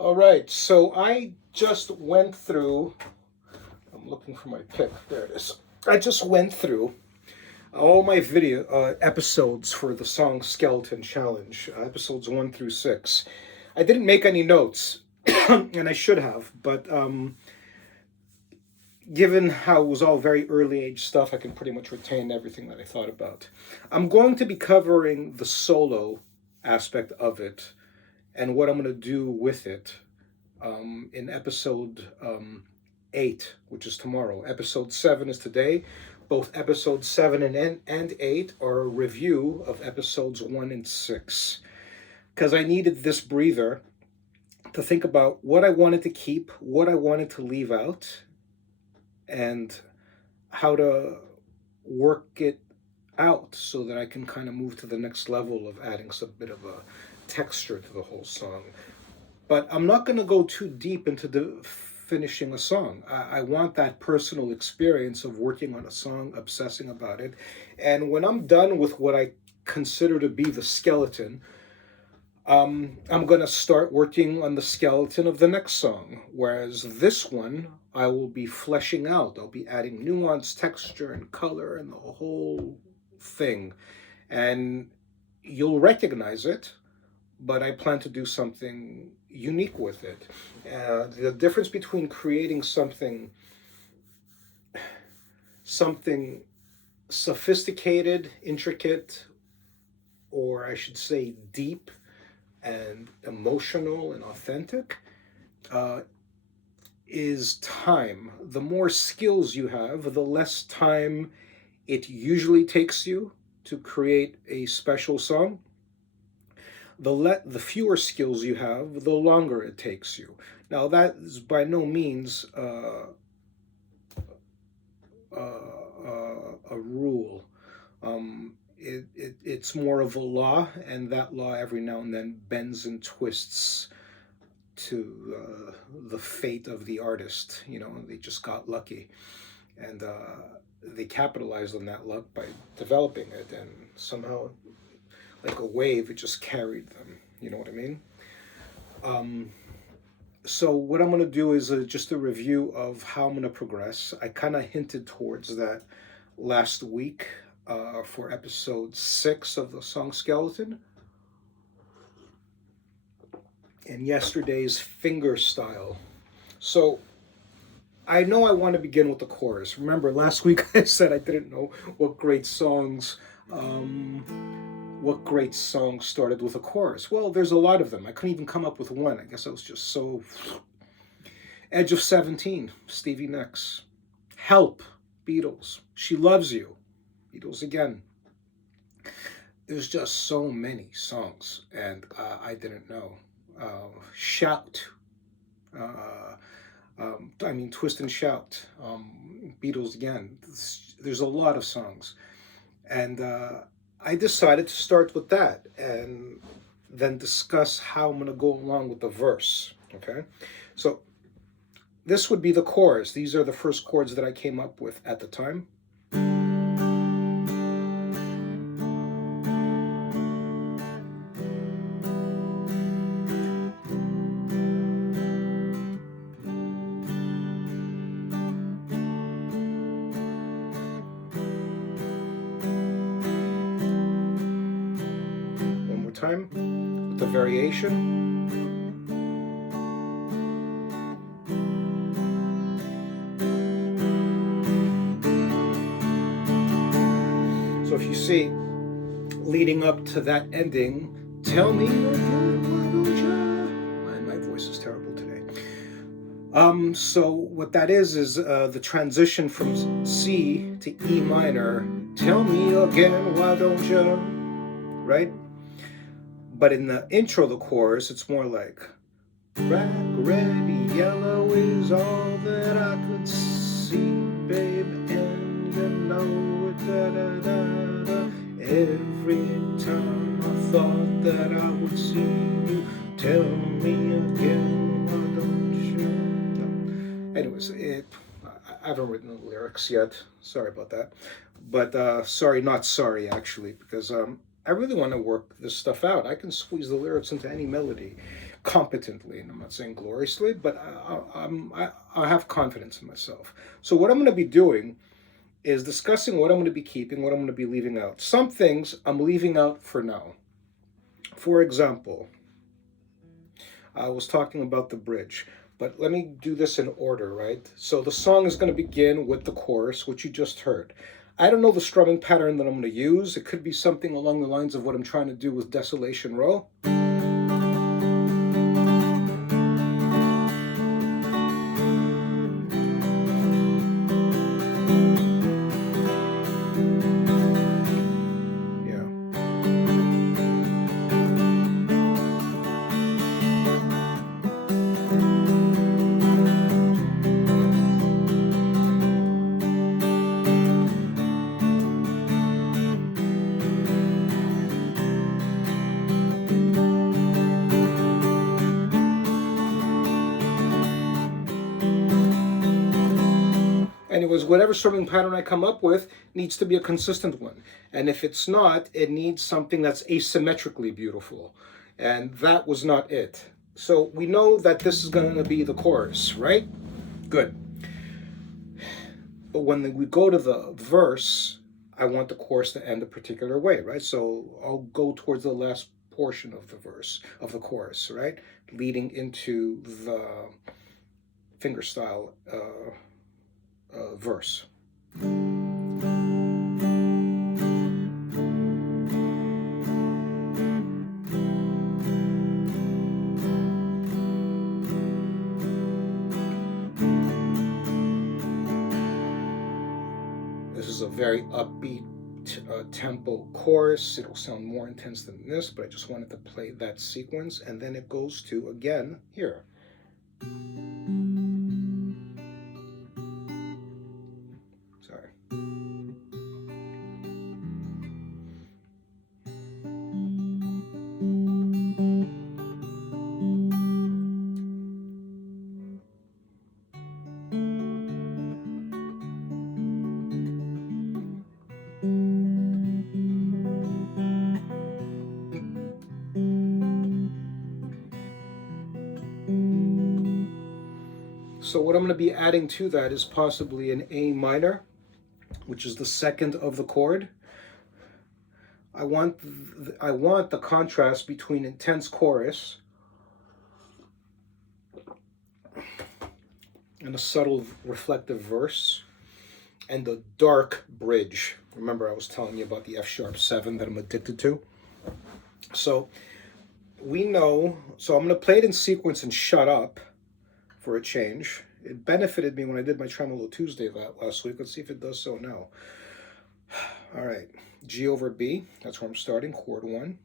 All right, so I just went through. I'm looking for my pick. There it is. I just went through all my video episodes for the song Skeleton Challenge, episodes 1 through 6. I didn't make any notes, and I should have, but given how it was all very early age stuff, I can pretty much retain everything that I thought about. I'm going to be covering the solo aspect of it and what I'm going to do with it in episode 8, which is tomorrow. Episode 7 is today. Both episodes 7 and 8 are a review of episodes 1 and 6. Because I needed this breather to think about what I wanted to keep, what I wanted to leave out, and how to work it out so that I can kind of move to the next level of adding some bit of a texture to the whole song. But I'm not going to go too deep into the finishing a song. I want that personal experience of working on a song, obsessing about it. And when I'm done with what I consider to be the skeleton, I'm going to start working on the skeleton of the next song. Whereas this one, I will be fleshing out. I'll be adding nuance, texture, and color, and the whole thing. And you'll recognize it, but I plan to do something unique with it. The difference between creating something sophisticated, intricate, or I should say deep and emotional and authentic, is time. The more skills you have, the less time it usually takes you to create a special song. The fewer skills you have, the longer it takes you. Now that is by no means a rule. It's more of a law, and that law every now and then bends and twists to the fate of the artist. They just got lucky, and they capitalized on that luck by developing it, and somehow, like a wave, it just carried them. You know what I mean? So what I'm going to do is just a review of how I'm going to progress. I kind of hinted towards that last week for episode 6 of the song Skeleton, and yesterday's finger style. So I know I want to begin with the chorus. Remember, last week I said I didn't know what great songs started with a chorus. Well, there's a lot of them. I couldn't even come up with one. I guess I was just so... Edge of 17, Stevie Nicks. Help, Beatles. She Loves You, Beatles again. There's just so many songs, and I didn't know. Shout. Twist and Shout. Beatles again. There's a lot of songs. And I decided to start with that and then discuss how I'm going to go along with the verse. Okay? So this would be the chorus. These are the first chords that I came up with at the time. One more time with the variation. So if you see, leading up to that ending, tell me again, why don't you? My voice is terrible today. So what that is the transition from C to E minor. Tell me again, why don't you? Right? But in the intro of the chorus, it's more like, black, red, yellow is all that I could see, babe, and you know it, da-da-da-da. Every time I thought that I would see you, tell me again, why don't you? No. Anyways, I haven't written the lyrics yet. Sorry about that. But sorry, not sorry, actually, because I really want to work this stuff out. I can squeeze the lyrics into any melody. competently, and I'm not saying gloriously, but I have confidence in myself. So what I'm going to be doing is discussing what I'm going to be keeping, what I'm going to be leaving out. Some things I'm leaving out for now. For example, I was talking about the bridge, but let me do this in order, right? So the song is going to begin with the chorus, which you just heard. I don't know the strumming pattern that I'm going to use. It could be something along the lines of what I'm trying to do with Desolation Row. Yeah. Anyways, whatever strumming pattern I come up with needs to be a consistent one. And if it's not, it needs something that's asymmetrically beautiful. And that was not it. So we know that this is going to be the chorus, right? Good. But when we go to the verse, I want the chorus to end a particular way, right? So I'll go towards the last portion of the verse, of the chorus, right? Leading into the fingerstyle verse. This is a very upbeat tempo chorus. It'll sound more intense than this, but I just wanted to play that sequence. And then it goes to, again, here. Sorry. So what I'm going to be adding to that is possibly an A minor, which is the second of the chord. I want the contrast between intense chorus and a subtle reflective verse and the dark bridge. Remember I was telling you about the F sharp 7 that I'm addicted to? So we know, so I'm going to play it in sequence and shut up for a change. It benefited me when I did my Tremolo Tuesday last week. Let's see if it does so now. All right, G over B, that's where I'm starting, chord 1.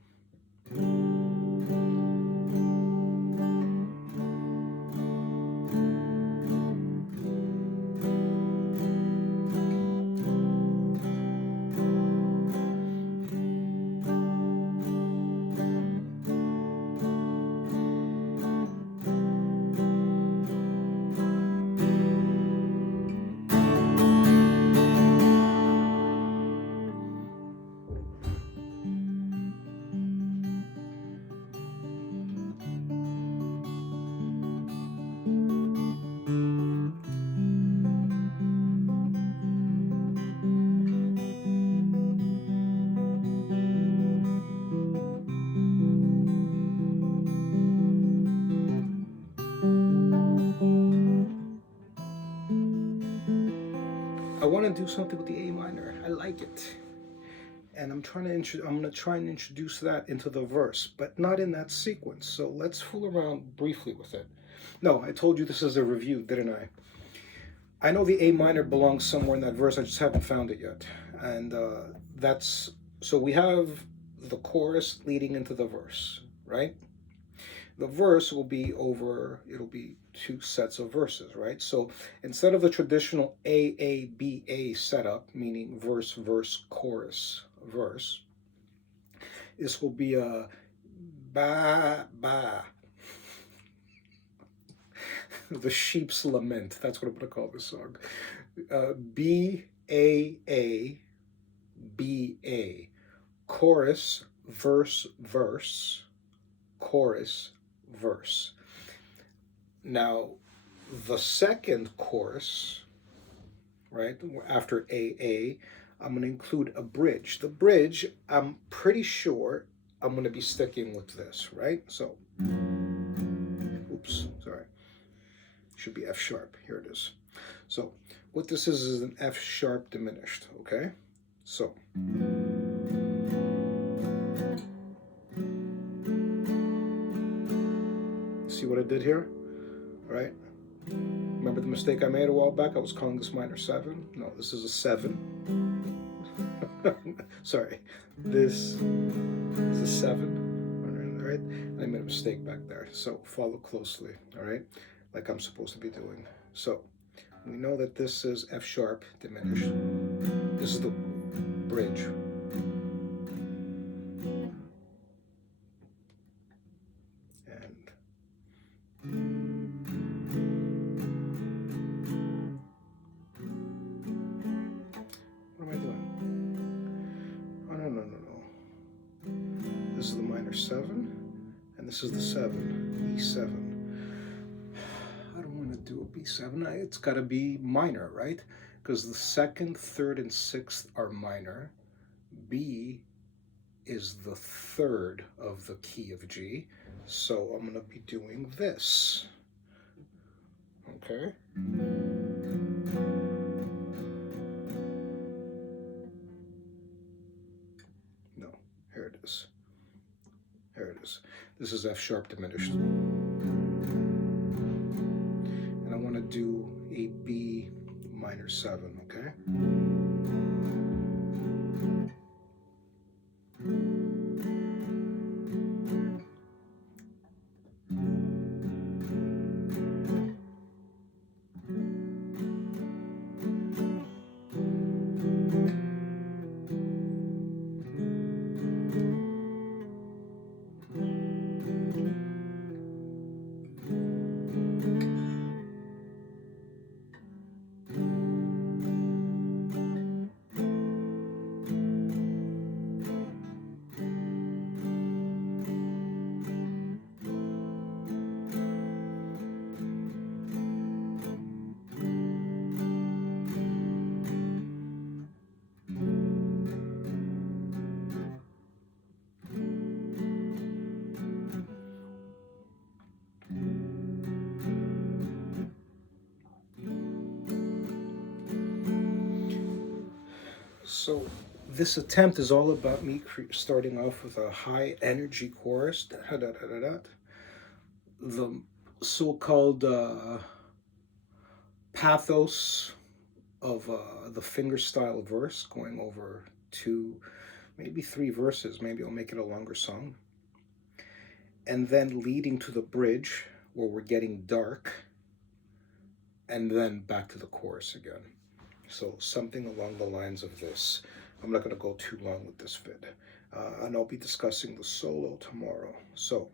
I want to do something with the A minor. I like it. And I'm going to try and introduce that into the verse, but not in that sequence. So let's fool around briefly with it. No, I told you this is a review, didn't I? I know the A minor belongs somewhere in that verse. I just haven't found it yet. And that's, so we have the chorus leading into the verse, right? The verse will be over, it'll be 2 sets of verses, right? So instead of the traditional A setup, meaning verse, verse, chorus, verse, this will be a ba, ba. The Sheep's Lament, that's what I'm going to call this song. B, A, B, A. Chorus, verse, verse, chorus, verse. Now, the second chorus, right, after AA, I'm going to include a bridge. The bridge, I'm pretty sure I'm going to be sticking with this, right? So, oops, sorry. Should be F sharp. Here it is. So, what this is an F sharp diminished, okay? So, see what I did here? All right? Remember the mistake I made a while back? I was calling this minor 7. No, this is a 7. Sorry. This is a 7. All right? I made a mistake back there. So follow closely. All right? Like I'm supposed to be doing. So we know that this is F sharp diminished. This is the bridge. What am I doing? Oh, no. This is the minor 7, and this is the 7, E7. I don't want to do a B7. It's got to be minor, right? Because the 2nd, 3rd, and 6th are minor. B is the 3rd of the key of G. So I'm going to be doing this. Okay? No, here it is. Here it is. This is F sharp diminished. And I want to do a B minor 7, okay? So this attempt is all about me starting off with a high energy chorus, the so-called pathos of the fingerstyle verse going over 2, maybe 3 verses. Maybe I'll make it a longer song. And then leading to the bridge where we're getting dark, and then back to the chorus again. So something along the lines of this. I'm not going to go too long with this vid. And I'll be discussing the solo tomorrow. So,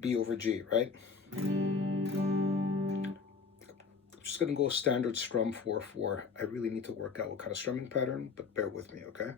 B over G, right? I'm just going to go standard strum 4/4. I really need to work out what kind of strumming pattern, but bear with me, okay?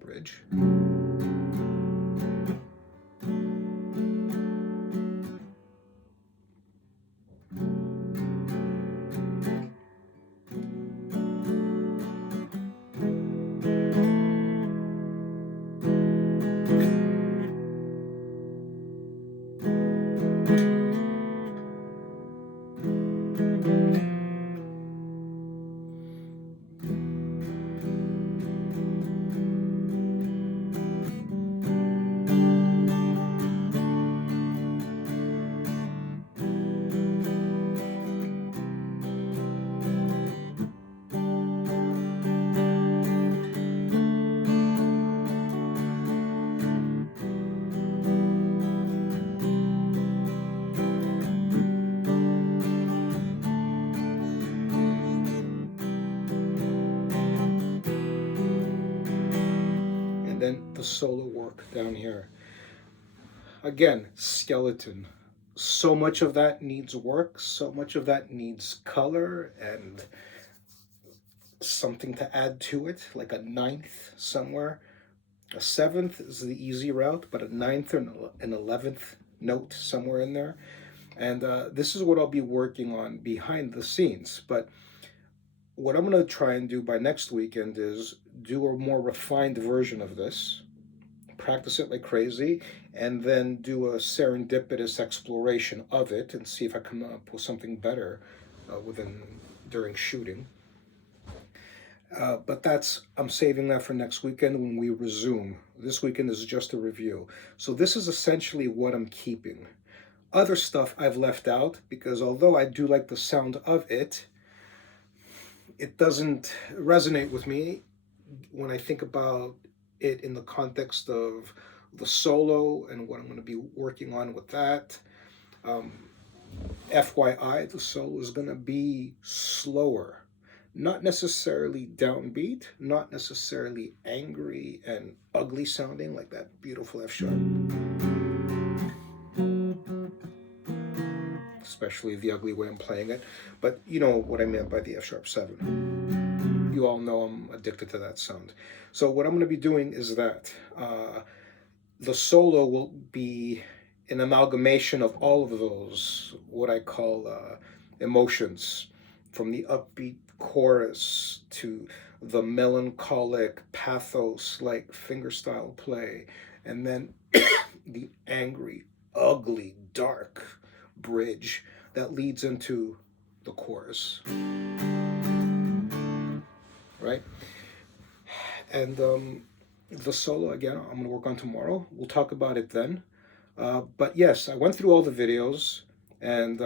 Bridge. solo work down here. Again, skeleton. So much of that needs work, so much of that needs color and something to add to it, like a ninth somewhere. A seventh is the easy route, but a ninth or an 11th note somewhere in there. And this is what I'll be working on behind the scenes. But what I'm going to try and do by next weekend is do a more refined version of this, practice it like crazy, and then do a serendipitous exploration of it and see if I come up with something better during shooting. But I'm saving that for next weekend when we resume. This weekend is just a review. So this is essentially what I'm keeping. Other stuff I've left out because although I do like the sound of it, it doesn't resonate with me when I think about it in the context of the solo and what I'm going to be working on with that. FYI, the solo is going to be slower. Not necessarily downbeat, not necessarily angry and ugly sounding like that beautiful F sharp. Especially the ugly way I'm playing it. But you know what I meant by the F sharp 7. You all know I'm addicted to that sound. So what I'm going to be doing is that the solo will be an amalgamation of all of those, what I call emotions, from the upbeat chorus to the melancholic pathos like fingerstyle play, and then the angry, ugly, dark bridge that leads into the chorus, right? And the solo, again, I'm going to work on tomorrow. We'll talk about it then. But yes, I went through all the videos, and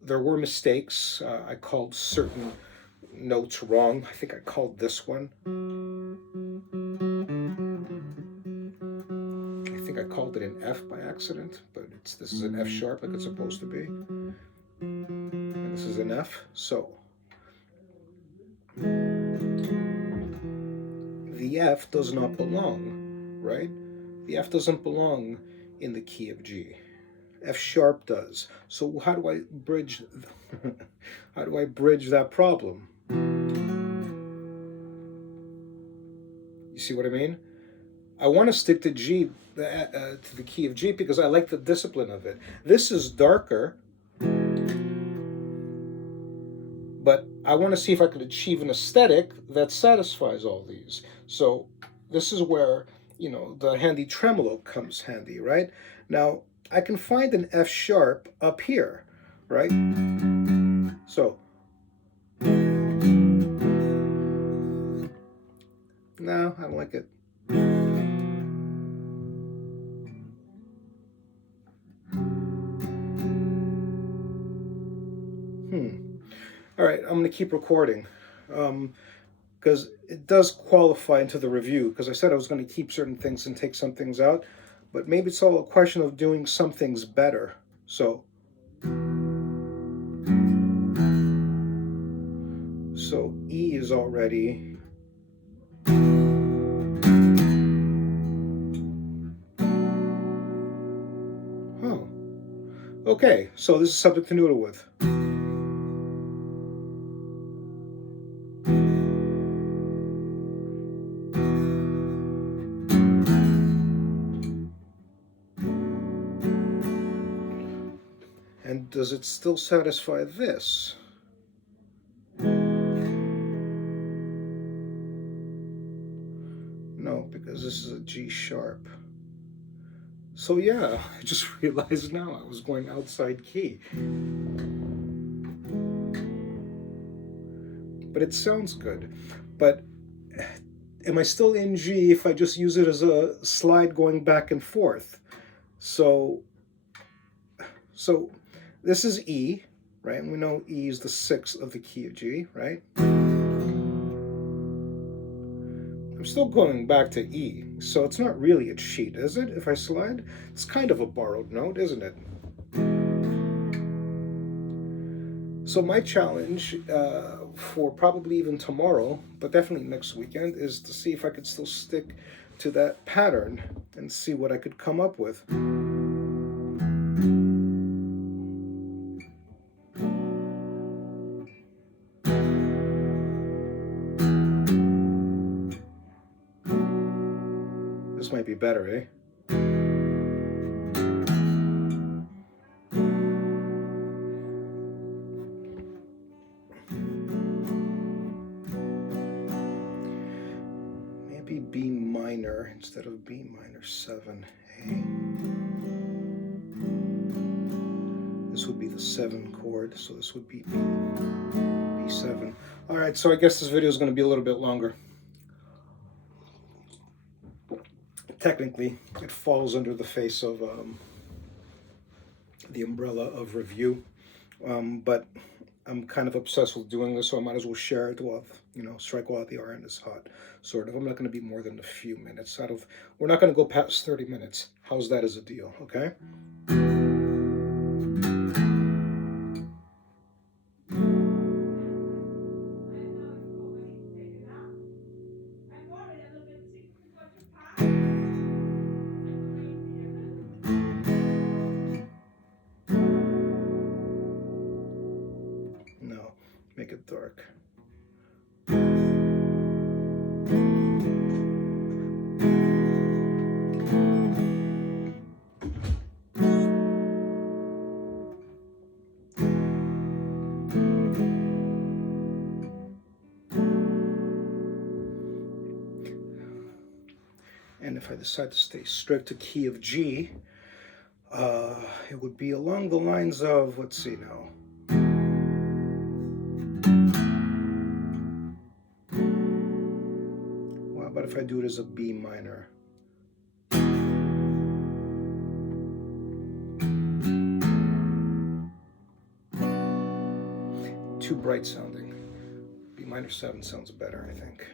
there were mistakes. I called certain notes wrong. I think I called this one. I think I called it an F by accident, but this is an F sharp like it's supposed to be. And this is an F. So the F does not belong, right? The F doesn't belong in the key of G. F sharp does. So how do I bridge how do I bridge that problem? You see what I mean? I want to stick to G, to the key of G, because I like the discipline of it. This is darker, but I want to see if I could achieve an aesthetic that satisfies all these. So this is where, you know, the handy tremolo comes handy, right? Now, I can find an F sharp up here, right? So, no, I don't like it. All right, I'm going to keep recording because it does qualify into the review, because I said I was going to keep certain things and take some things out, but maybe it's all a question of doing some things better. So E is already... Oh, okay, so this is something to noodle with. And does it still satisfy this? No, because this is a G sharp. So yeah, I just realized now I was going outside key. But it sounds good. But am I still in G if I just use it as a slide going back and forth? So this is E, right? And we know E is the 6th of the key of G, right? I'm still going back to E, so it's not really a cheat, is it, if I slide? It's kind of a borrowed note, isn't it? So my challenge for probably even tomorrow, but definitely next weekend, is to see if I could still stick to that pattern and see what I could come up with. This might be better, eh? Maybe B minor instead of B minor 7. Hey. This would be the 7 chord, so this would be B7. All right, so I guess this video is going to be a little bit longer. Technically, it falls under the face of the umbrella of review, but I'm kind of obsessed with doing this, so I might as well share it while, strike while the iron is hot, sort of. I'm not going to be more than a few minutes we're not going to go past 30 minutes. How's that as a deal, okay? No, make it dark. And if I decide to stay strict to key of G, it would be along the lines of, let's see now. Well, how about if I do it as a B minor? Too bright sounding. B minor 7 sounds better, I think.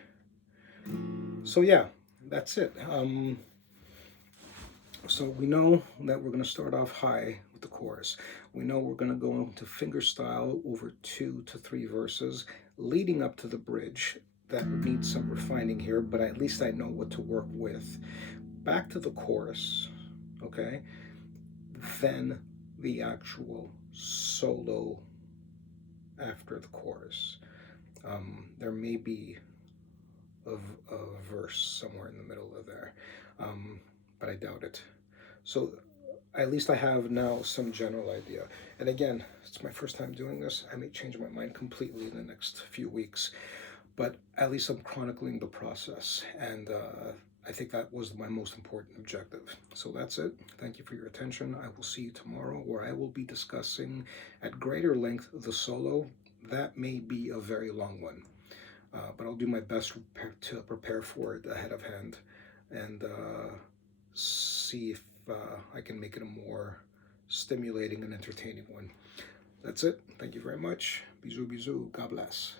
So yeah, that's it. So we know that we're going to start off high with the chorus. We know we're going to go into fingerstyle over 2 to 3 verses, leading up to the bridge. That would need some refining here, but at least I know what to work with. Back to the chorus, okay? Then the actual solo after the chorus. There may be a verse somewhere in the middle of there, but I doubt it. So at least I have now some general idea. And again, it's my first time doing this. I may change my mind completely in the next few weeks, but at least I'm chronicling the process. And I think that was my most important objective. So that's it. Thank you for your attention. I will see you tomorrow, where I will be discussing at greater length the solo. That may be a very long one, but I'll do my best to prepare for it ahead of hand and see if I can make it a more stimulating and entertaining one. That's it. Thank you very much. Bisous, bisous. God bless.